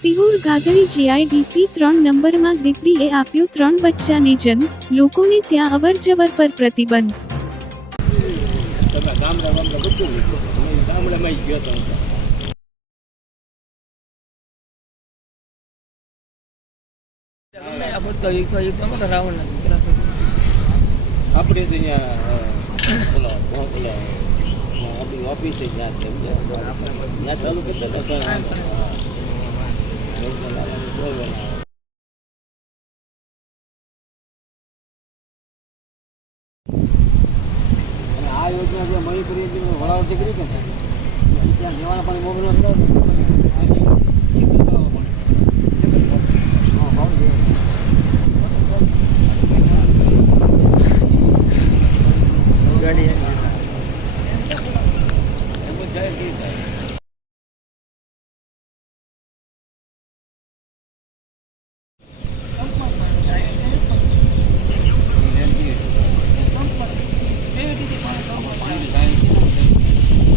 Sihor ગાધડી GIDC 3 નંબરમાં દીપડીએ આપ્યો 3 બચ્ચાને જન્મ, લોકોને ત્યાં અવરજવર પર પ્રતિબંધ. આપણે આપણી ઓફિસે જ્યાં છે ત્યાં ચાલુ કરતા હતા આ યોજના જે મણિપુરી વડાવટી કરી કે ત્યાં જવાના પણ મોબાઈલ